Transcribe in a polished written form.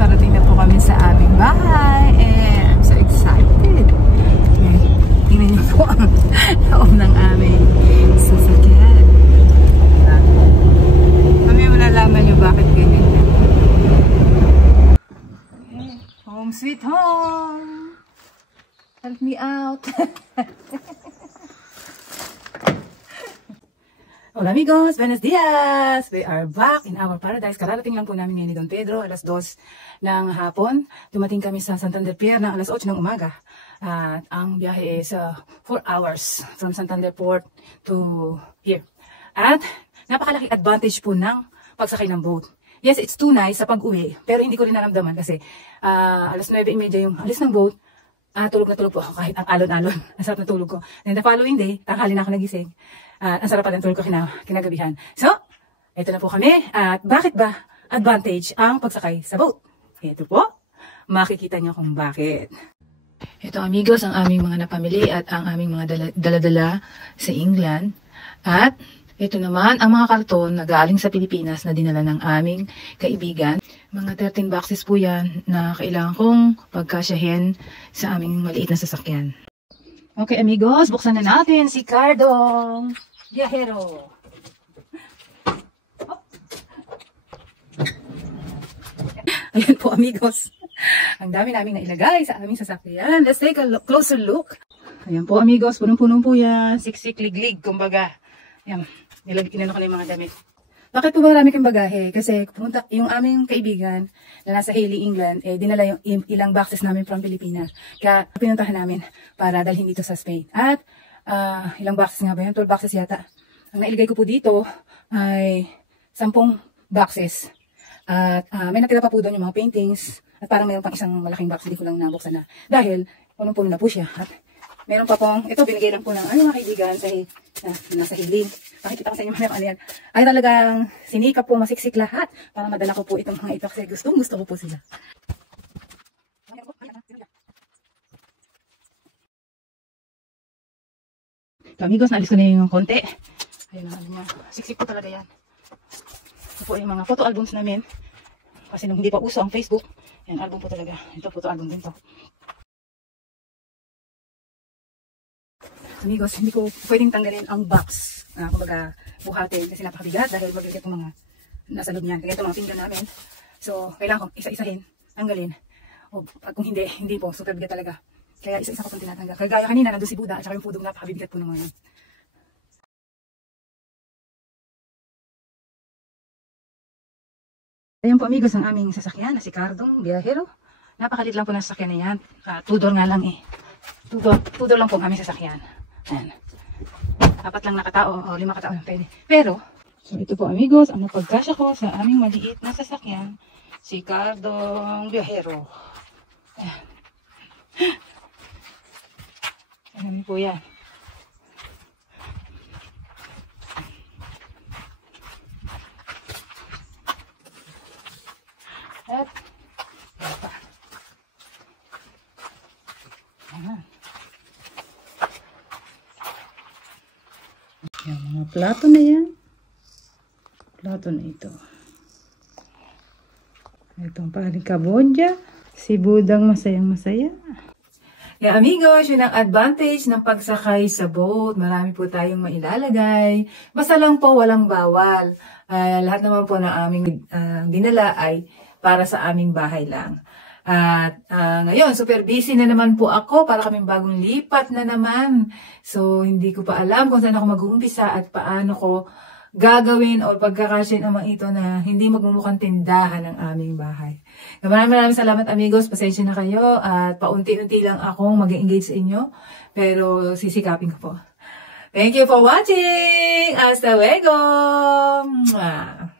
Parating na po kami sa aming bahay. And I'm so excited. Tingnan niyo po ang loob ng aming sasakyan. Kami malalaman niyo bakit ganyan. Home sweet home. Help me out. Hola amigos, buenos dias! We are back in our paradise. Kararating lang po namin ngayon ni Don Pedro, alas 2 ng hapon. Dumating kami sa Santander Pier ng alas 8 ng umaga. At ang biyahe is 4 hours from Santander Port to here. At napakalaki advantage po ng pagsakay ng boat. Yes, it's too nice sa pag-uwi, pero hindi ko rin naramdaman kasi alas 9:30 yung alis ng boat. Tulog na tulog po ako kahit ang alon-alon. Ang sarap na tulog ko. Then the following day, tanghali na ako nagising. Ang sarap pa ng tulog ko kinagabihan. So, ito na po kami. At bakit ba advantage ang pagsakay sa boat? Ito po, makikita niyo kung bakit. Ito amigos, ang aming mga napamili at ang aming mga dala-dala sa England. At ito naman ang mga karton na galing sa Pilipinas na dinala ng aming kaibigan. Mga 13 boxes po yan na kailangan kong pagkasyahin sa aming maliit na sasakyan. Okay amigos, buksan na natin si Cardong Viajero. Oh. Ayan po amigos. Ang dami naming nailagay sa aming sasakyan. Let's take a closer look. Ayan po amigos, punong-punong po yan. Siksik, liglig, kumbaga. Ayan, inano ko na yung mga damit. Bakit po ba marami kang bagahe? Kasi pumunta yung aming kaibigan na nasa Hailey, England, dinala yung ilang boxes namin from Pilipinas. Kaya pinuntahan namin para dalhin dito sa Spain. At ilang boxes nga ba yun? 12 boxes yata. Ang nailagay ko po dito ay 10 boxes. At may natira pa po doon yung mga paintings. At parang mayroon pang isang malaking box, hindi ko lang nabuksan na. Dahil punong-puno na po siya. At meron pa pong, ito binigay lang po ng mga kaibigan sa nasa Hailey. Pakikita ko sa inyo mga ano yan. Ay talagang sinikap po masiksik lahat para madala ko po itong mga ito kasi gusto ko po sila. So, amigos, naalis ko na yung konti. Ayun ang ano niya. Siksik po talaga yan. Ito po yung mga photo albums namin. Kasi nung hindi pa uso ang Facebook, yan album po talaga. Ito photo album din to. Amigos, hindi ko pwedeng tanggalin ang box. Kumbaga, buhatin kasi napakabigat dahil mabigat yung mga nasa loob niyan. Kaya ito mga pinggan namin. So, kailangan ko isa-isahin, tanggalin. O, kung hindi po, super bigat talaga. Kaya isa-isa ko pang tinatanggal. Kagaya kanina, nandun si Buda at saka yung pudong napakabigat po ng mga yan. Ayan po amigos, ang aming sasakyan na si Cardong Viajero. Napakalit lang po ng sasakyan na yan. Tudor nga lang eh. Tudor lang po ang aming sasakyan. Ayan. 4 lang na katao o 5 katao lang pwede. Pero, so ito po amigos, ang napagkasya ko sa aming maliit na sasakyan, si Cardong Viajero. Ayan. Ayan po yan. At, ayan. Yung mga plato na yan. Plato na ito. Itong paring kabodya. Si Budang masayang-masaya. Yeah, amigos, yun ang advantage ng pagsakay sa boat. Marami po tayong mailalagay. Basta lang po walang bawal. Lahat naman po na aming dinala ay para sa aming bahay lang. At ngayon, super busy na naman po ako para kaming bagong lipat na naman. So, hindi ko pa alam kung saan ako mag-uumpisa at paano ko gagawin o pagkakasyahin ang mga ito na hindi magmumukhang tindahan ng aming bahay. Maraming salamat amigos, pasensya na kayo at paunti-unti lang akong mag-engage sa inyo. Pero sisikapin ko po. Thank you for watching! Hasta luego! Mwah!